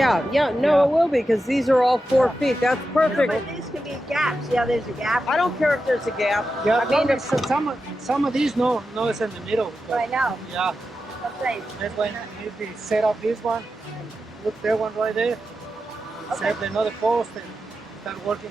Yeah, no, it will be, because these are all 4 feet. That's No, perfect. but these can be gaps. Yeah, there's a gap. I don't care if there's a gap. Yeah, I mean, if, some of these no it's in the middle. I know. Yeah, Okay. that's why you need to set up this one and put that one right there. And set another post and start working.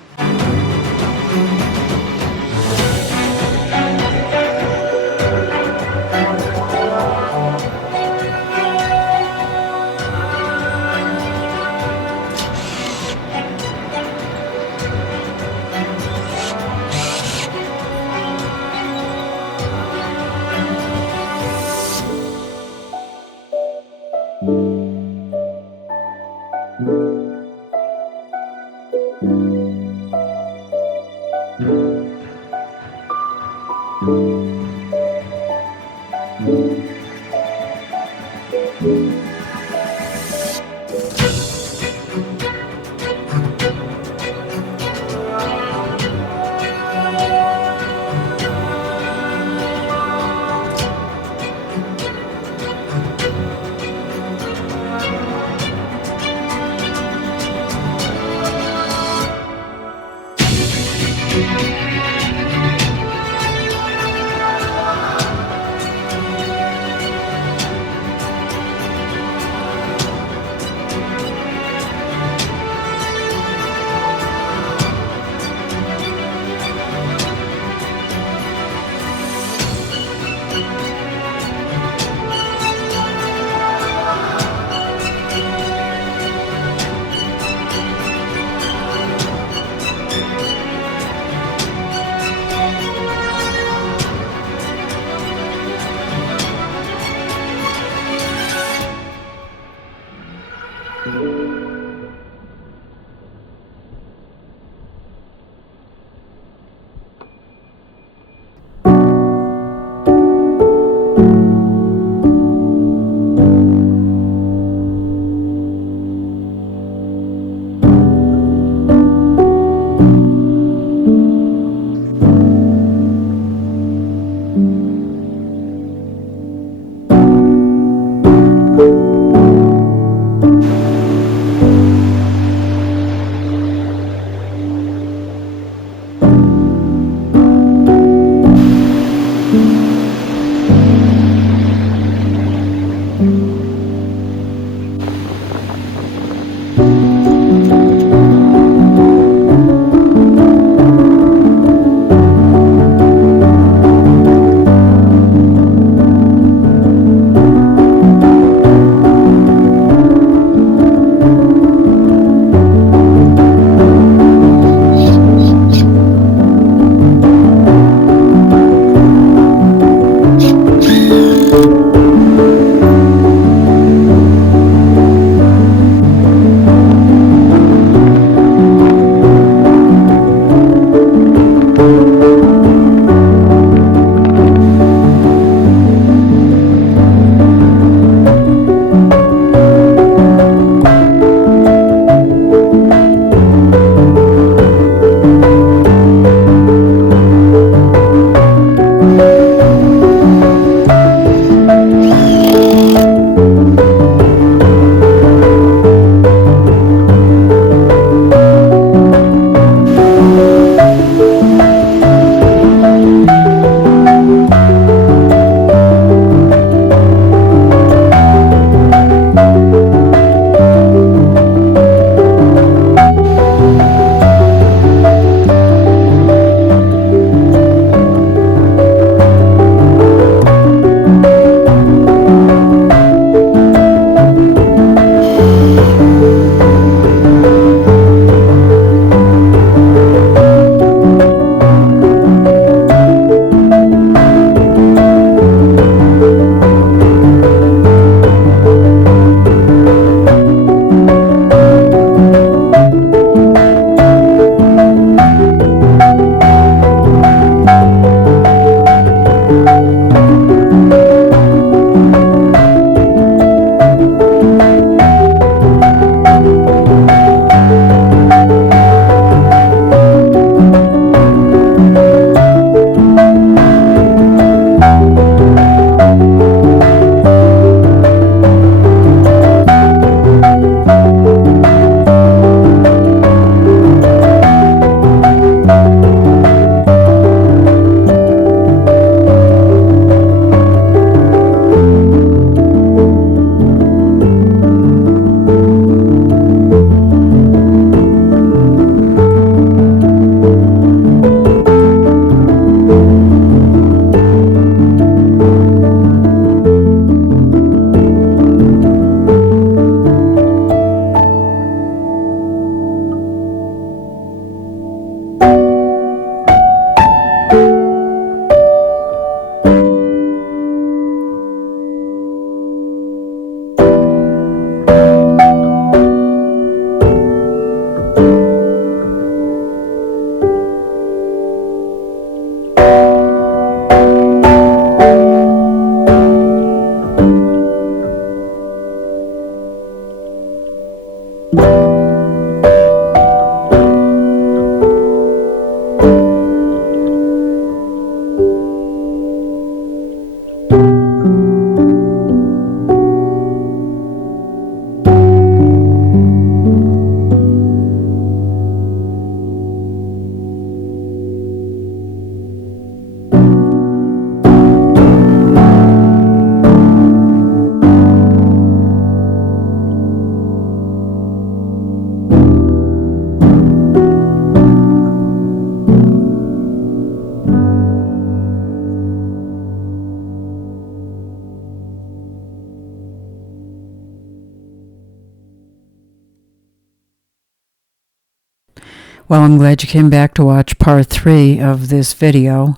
Well, I'm glad you came back to watch part 3 of this video.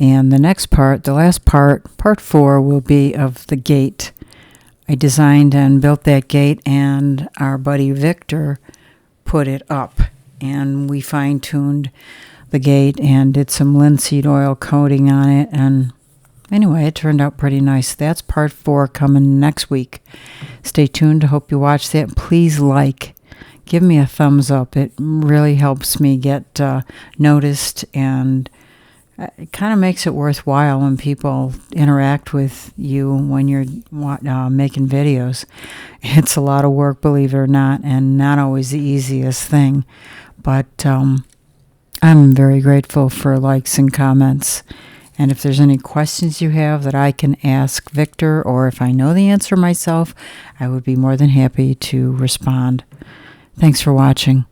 And the next part, the last part, part 4, will be of the gate. I designed and built that gate, and our buddy Victor put it up. And we fine-tuned the gate and did some linseed oil coating on it. And anyway, it turned out pretty nice. That's part 4 coming next week. Stay tuned. I hope you watch that. Please give me a thumbs up. It really helps me get noticed, and it kind of makes it worthwhile when people interact with you when you're making videos. It's a lot of work, believe it or not, and not always the easiest thing. But I'm very grateful for likes and comments. And if there's any questions you have that I can ask Victor, or if I know the answer myself, I would be more than happy to respond. Thanks for watching.